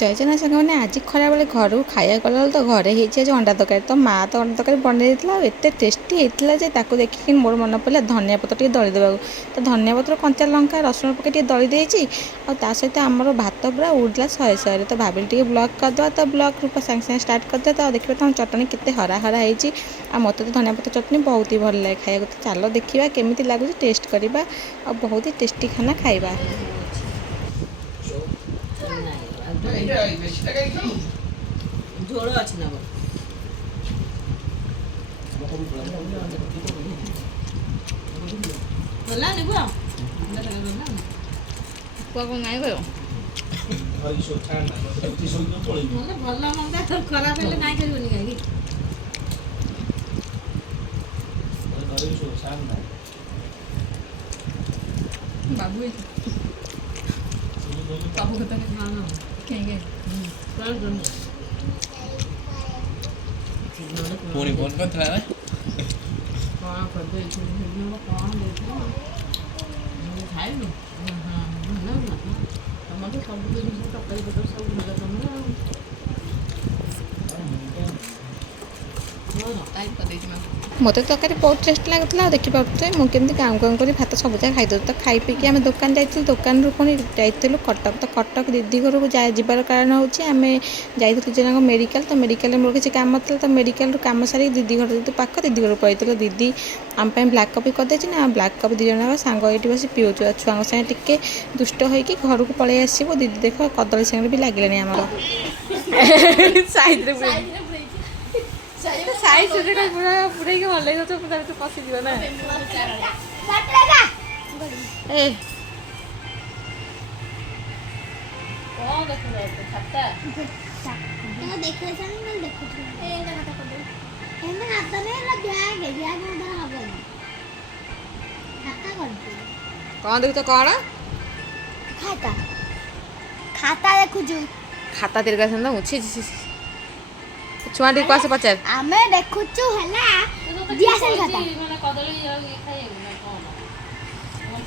ଜୟ ଜଗନ୍ନାଥ ସାଙ୍ଗମାନେ ଆଜି ଖରାବେଳେ ଘରକୁ ଖାଇବା ଗଲାବେଳେ ତ ଘରେ ହେଇଛି ଆଜି ଅଣ୍ଡା ତରକାରୀ। ତ ମାଆ ତ ଅଣ୍ଡା ତରକାରୀ ବନେଇ ଦେଇଥିଲା ଆଉ ଏତେ ଟେଷ୍ଟି ହେଇଥିଲା ଯେ ତାକୁ ଦେଖିକି ମୋର ମନେ ପଡ଼ିଲା ଧନିଆ ପତ୍ର ଟିକେ ଦଳି ଦେବାକୁ। ତ ଧନିଆ ପତ୍ର କଞ୍ଚା ଲଙ୍କା ରସୁଣ ପକାଇ ଟିକେ ଦଳି ଦେଇଛି। ଆଉ ତା ସହିତ ଆମର ଭାତ ପୁରା ଉଡ଼ିଲା ଶହେ ଶହେରେ। ତ ଭାବିଲି ଟିକେ ବ୍ଲଗ୍ କରିଦେବା, ତ ବ୍ଲଗ୍ ରୂପା ସାଙ୍ଗେ ସାଙ୍ଗେ ଷ୍ଟାର୍ଟ କରିଦେବା। ତ ଦେଖିବା ତମ ଚଟଣି କେତେ ହରା ହରା ହେଇଛି। ଆଉ ମୋତେ ତ ଧନିଆ ପତ୍ର ଚଟଣି ବହୁତ ହି ଭଲ ଲାଗେ ଖାଇବାକୁ। ତ ଚାଲ ଦେଖିବା କେମିତି ଲାଗୁଛି, ଟେଷ୍ଟ କରିବା ଆଉ ବହୁତ ହି ଟେଷ୍ଟି ଖାନା ଖାଇବା। ଝୋଳ ଅଛି ନା ଗଲାନି ପୁଅ ନାଇଁ ଭଲ ମନ୍ଦ ଖରାପ ହେଲେ ନାଇଁ କରିବନି କାହିଁକି ବାବୁ ସବୁ କଥା ପୁଣି ଫୋନ୍ କରିଥିଲା ନା କ'ଣ କରିଦେଇଛୁ କ'ଣ ଦେଇଥିଲ ଖାଇଲୁ ତମର ତ ସବୁ ଜିନିଷ ତରକାରୀ ପତ୍ର ସବୁ ଭଲ ତମର ଆଉ ମୋତେ ତରକାରୀ ବହୁତ ଟେଷ୍ଟ ଲାଗୁଥିଲା। ଆଉ ଦେଖିପାରୁଥିଲେ ମୁଁ କେମିତି ଗାଁ ଗାଁ କରି ଭାତ ସବୁ ଯାକ ଖାଇଦେଉଛି। ତ ଖାଇ ପିଇକି ଆମେ ଦୋକାନ ଯାଇଥିଲୁ, ଦୋକାନରୁ ପୁଣି ଯାଇଥିଲୁ କଟକ। ତ କଟକ ଦିଦି ଘରକୁ ଯିବାର କାରଣ ହେଉଛି ଆମେ ଯାଇଥିଲୁ ଜଣଙ୍କ ମେଡ଼ିକାଲ। ତ ମେଡ଼ିକାଲରେ ମୋର କିଛି କାମ ଥିଲା, ତ ମେଡ଼ିକାଲରୁ କାମ ସାରିକି ଦିଦି ଘର ଯେହେତୁ ପାଖ ଦିଦି ଘରକୁ ପଳେଇଥିଲୁ। ଦିଦି ଆମ ପାଇଁ ବ୍ଲାକ୍ କଫି କରିଦେଇଛି ନା, ବ୍ଲାକ୍ କଫି ଦୁଇ ଜଣ ସାଙ୍ଗ ଏଇଠି ବସି ପିଉଛୁ। ଆଉ ଛୁଆଙ୍କ ସାଙ୍ଗେ ଟିକେ ଦୁଷ୍ଟ ହୋଇକି ଘରକୁ ପଳେଇ ଆସିବୁ। ଦିଦି ଦେଖ କଦଳୀ ସାଙ୍ଗରେ ବି ଲାଗିଲାଣି ଆମର ସାଇଜ୍ରେ ସାଇଜ୍ରେ ପୁରା ପୁରେଇକି ହଲେଇ ଦେଉଛ, ପୁରା ପଶିଯିବ ନା। ଏ କ'ଣ ଦେଖୁଛ? କ'ଣ ଖାତା ଦେଖୁଛୁ? ଖାତା ତିରିକା ସାଙ୍ଗେ ଉଛି ଛୁଆ ଟିକେ ଆସି ପଚାର। ଆମେ ଦେଖୁଛୁ ହେଲା ଦିଆସେଲ ଖାତା। ମାନେ କଦଳୀ ଖାଇବାକୁ ନା କ'ଣ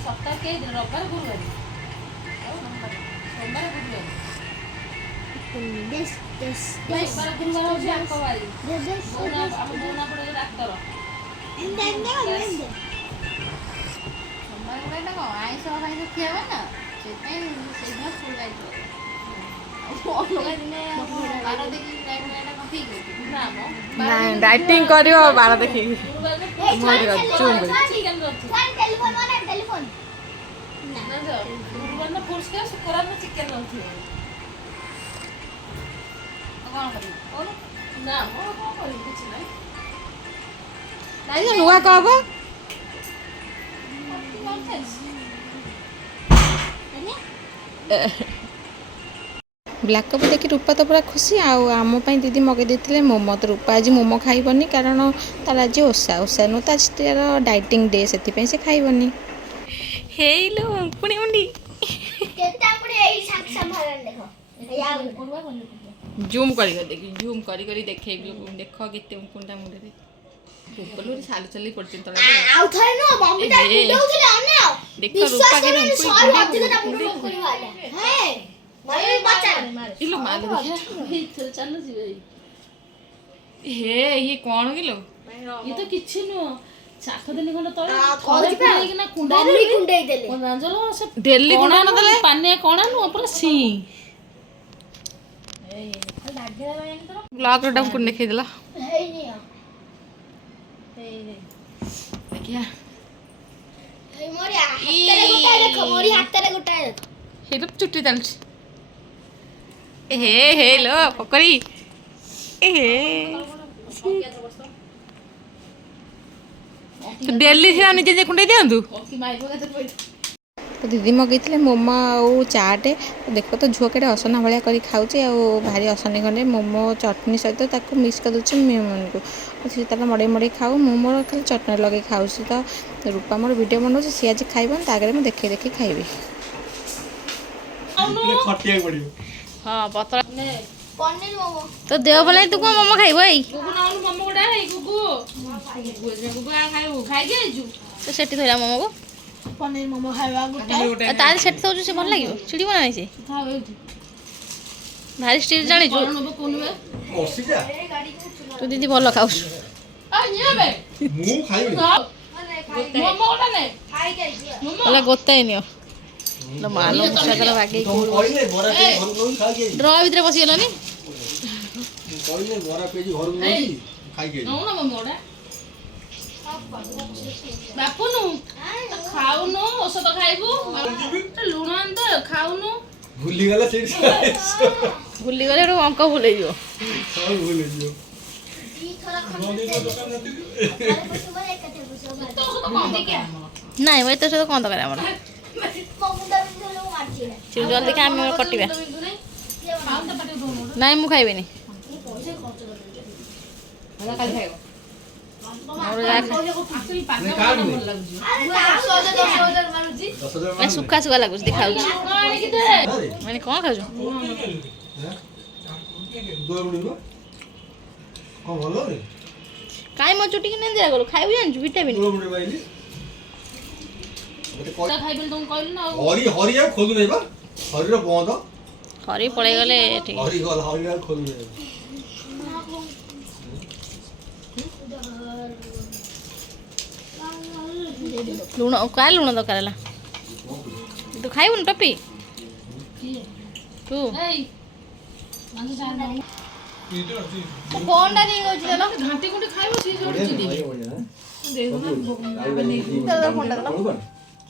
ସପ୍ତାହ କେ ରବିବାର ଗୁରୁବାର ସୋମବାର ଗୁରୁବାର ଗୁରୁବାର ହେଉଛି ଆଙ୍କ ବାରି ଆମ ବୋଉନା ପଡ଼େ ଡାକ୍ତର ସୋମବାର ଗୁଡ଼ା କ'ଣ ଆଇଁଷ ଫାଇଁଷ ଖିଆ ହୁଏ ନା, ସେଥିପାଇଁ ସେଇଦିନ ସ୍କୁଲ ଯାଇଥିବ। ଡାଇଟିଂ କରିବ ବାର ଦେଖିକି। ନୂଆ କହ ବ୍ଲାକ୍ କଫି ଦେଖି ରୂପା ତ ପୁରା ଖୁସି। ଆଉ ଆମ ପାଇଁ ଦିଦି ମଗାଇ ଦେଇଥିଲେ ମୋମୋ। ତ ରୂପା ଆଜି ମୋମୋ ଖାଇବନି, କାରଣ ତାର ଆଜି ଓଷା ନୁହଁ, ତ ଆଜି ତାର ଡାଇଟିଂ ଡେ, ସେଥିପାଇଁ ସେ ଖାଇବନି। ହେଇଲୋ ପୁଣି ମୁଣ୍ଡି ଜୁମ୍ କରି ଦେଖେଇବି ଦେଖ କେତେ ଉଙ୍କୁଣ୍ଡା ମୁଣ୍ଡରେ ଚାଲୁ ଚାଲି ପଡ଼ିଛି ତଳେ। ଦେଖ ରୂପା ହେ ଇଏ କ'ଣ କିଲୋ? ଇଏ ତ କିଛି ନୁହଁ, 8 ଦିନ ଖଣ୍ଡେ ତଳେ ଡେଲି ପାନିଆ କଣା ନୁହଁ ପୁରା ସି ବ୍ଲଗ୍ ଟାକୁ ଦେଖେଇଦେଲ। ଦେଖିଆ ହେଇଲୋ ଚୁଟି ଚାଲୁଛି। ହେ ଲୋ ପକରି ଡେଲି ସିନା ନିଜେ ନିଜେ କୁଣ୍ଡେଇ ଦିଅନ୍ତୁ। ତ ଦିଦି ମଗେଇଥିଲେ ମୋମୋ ଆଉ ଚାଟେ। ଦେଖ ତ ଝୁଅ କେଡ଼େ ଅସନା ଭଳିଆ କରି ଖାଉଛି, ଆଉ ଭାରି ଅସନି ଖଣ୍ଡେ ମୋମୋ ଚଟଣି ସହିତ ତାକୁ ମିକ୍ସ କରିଦେଉଛି ମାନଙ୍କୁ। ସେ ତାର ମଡ଼େଇ ମଡ଼େଇ ଖାଉ, ମୁଁ ମୋର ଖାଲି ଚଟଣି ଲଗେଇ ଖାଉଛି। ତ ରୂପା ମୋର ଭିଡ଼ିଓ ବନାଉଛି, ସିଏ ଆଜି ଖାଇବନି, ତା ଆଗରେ ମୁଁ ଦେଖେଇ ଦେଖି ଖାଇବି। ହଁ ପତଳା ତ ଦେହ ଭଲ ନାହିଁ, ତୁ କ'ଣ ମୋମୋ ଖାଇବୁ? ଏଇ ତ ସେଠି ଥୋଇଲା ମୋମୋକୁ, ପନିର ମୋମୋ ଖାଇବା ତାହେଲେ ସେଠି ଥୋଉଛୁ, ସେ ଭଲ ଲାଗିବ, ଚିଡ଼ିବ ନା ନାହିଁ ସେ? ଭାରି ଷ୍ଟିଲ୍ ଜାଣିଛୁ କଣ ନବ କୋଉ ନବେ ଅସିଟା ତୁ ଦିଦି ଭଲ ଖାଉଛୁ ଆ ନିଅବେ ମୁଁ ଖାଇବି ମୋମୋ ଗୋଟେ ନେ ହେଲା ଗୋଟାଏ ନିଅ ମାଲ ମୁସାକର ବାଗେଇ ତମକୁ କହିଲେ ବରା ପିଆଜି ଘରକୁ ନଉନି ଖାଇକି ଆଇଲି। ଡ୍ର ଭିତରେ ପଶିଗଲାନି ମୁଁ କହିଲେ ବରା ପିଆଜି ଘରକୁ ନଉନି ଖାଇକି ଆଇଲି। ନଉନ ମୋମୋ ଗୋଟେ ବାପୁନୁ ଖାଉନୁ ଔଷଧ ଖାଇବୁ ଲୁଣ ଆଣିତ ଖାଉନୁ ଭୁଲିଗଲା ସେଇଠି ଭୁଲିଗଲେ ଗୋଟେ ଅଙ୍କ ଭୁଲେଇଯିବ ସବୁ ଭୁଲିଯିବ। ତ ଔଷଧ କମ ଦେଖିଆ ନାଇଁ ଭାଇ ତୋ ସହିତ କ'ଣ ଦରକାର ଆମର ଚିଉ ଜଲ୍ଦି ଖା ଆମେ କଟିବା ଖାଉନ ତ ପାଟି ଦଉନ ନାଇଁ ମୁଁ ଖାଇବିନି କାଲି ଖାଇବ ମୋର ଯାହା ଆକ୍ଚୁଆଲି ପାଗ ଭଲ ଲାଗୁଛି 10,000 ଶୁଖା ଶୁଖା ଲାଗୁଛି ଖାଉଛି ଆଣିକି ଦେ ମାନେ କ'ଣ ଖାଉଛୁ କଣ ଭଲ ରେ କାଇଁ ମୋ ଚୁଟିକି ନେନ୍ଦିଆ କରୁ ଖାଇବୁ ଜାଣିଛୁ ଭିଟାମିନ୍ ଖାଇବେନି ତମକୁ କହିଲି ନା ଆଉ ହରି ହରି ଆଉ ଖୋଲୁ ନାହିଁ ବା ହରିର ବନ୍ଦ ହରି ପଳେଇ ଗଲେ ଠିକ ହରି ଗଲା ହରି ଆଉ ଖୋଲୁ ନାହିଁ। ଲୁଣ କାହା ଲୁଣ ଦରକାର ହେଲା ତୁ ଖାଇବୁନି ଟପି ତୁ ଏଇ ମାଂସ ଚାହା ଦଉନ ଫୋନ୍ଟା ନେଇ ଯାଉଛି ଚାଲ ଘାଣ୍ଟି କୁଣ୍ଟି ଖାଇବ ସିଏ ଯୋଉଠି ଚିଡିବେ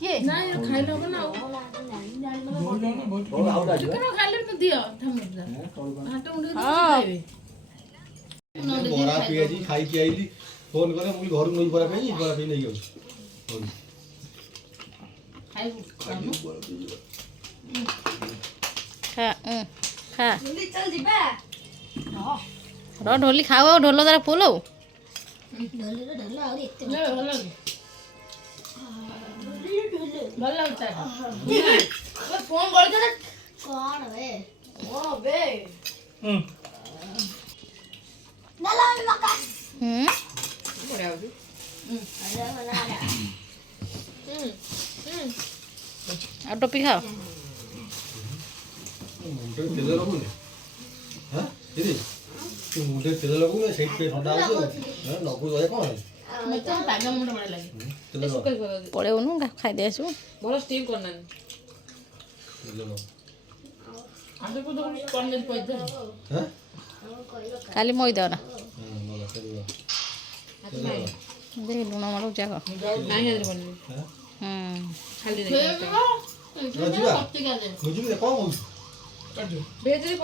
କିଏ ନାଇଁ ଖାଇଲେ ହବ ନା ଆଉ ଚିକେନ ଖାଇଲେ ତ ଦିଅ ଘାଣ୍ଟି କୁଣ୍ଟି ଖାଇବେ ବରା ପିଆଜି ଖାଇକି ଆଇଲି ଫୋନ କଲେ ମୁଁ ଘରକୁ ନେଇ ବରା ପିଆଜି ନେଇକି ଆଉଛି ଖାଇବୁ ଖା ଖା ର ଢୋଲି ଖାଉ ଆଉ ଢୋଲ ଦ୍ୱାରା ଫୁଲ ଆଉ ଭଲ ଲାଗୁଛି ଫୋନ କରିଛ କଣ ବେ ନଲା ମକା ଆଉ ଟୋପି ଖାଅ ମୁଣ୍ଡରେ ତେଲ ଲଗୁନି ହଁ ଦିଦି ତୁ ମୁଣ୍ଡରେ ତେଲ ଲଗୁନି ସେଇଥିପାଇଁ ଥଣ୍ଡା ହେଉଛି ଲଗୁ ରହିବା କ'ଣ ମତେ ପାଗ ମୁଣ୍ଡ ବଢିଆ ଲାଗେ ତେଲ ଲଗା ପଳେଇବୁନୁ ଖାଇଦେଇ ଆସିବୁ ଭଲ ଷ୍ଟିମ୍ କରିନାହାନ୍ତି ତେଲ ଲଗା ଆଗକୁ ତ କଣ ଯଦି ପଇସା ହଁ ଖାଲି ମଇଦା ନା ଲଗା ତେଲ ଲଗା ଦେଖ ଲୁଣ ମାରୁଛି ଆଗ ନାହିଁ ଆଜି ବନେଇବି ଖାଲି ଯିବା ବୁଝିଲି କ'ଣ କହୁଛୁ ଭେଜରେ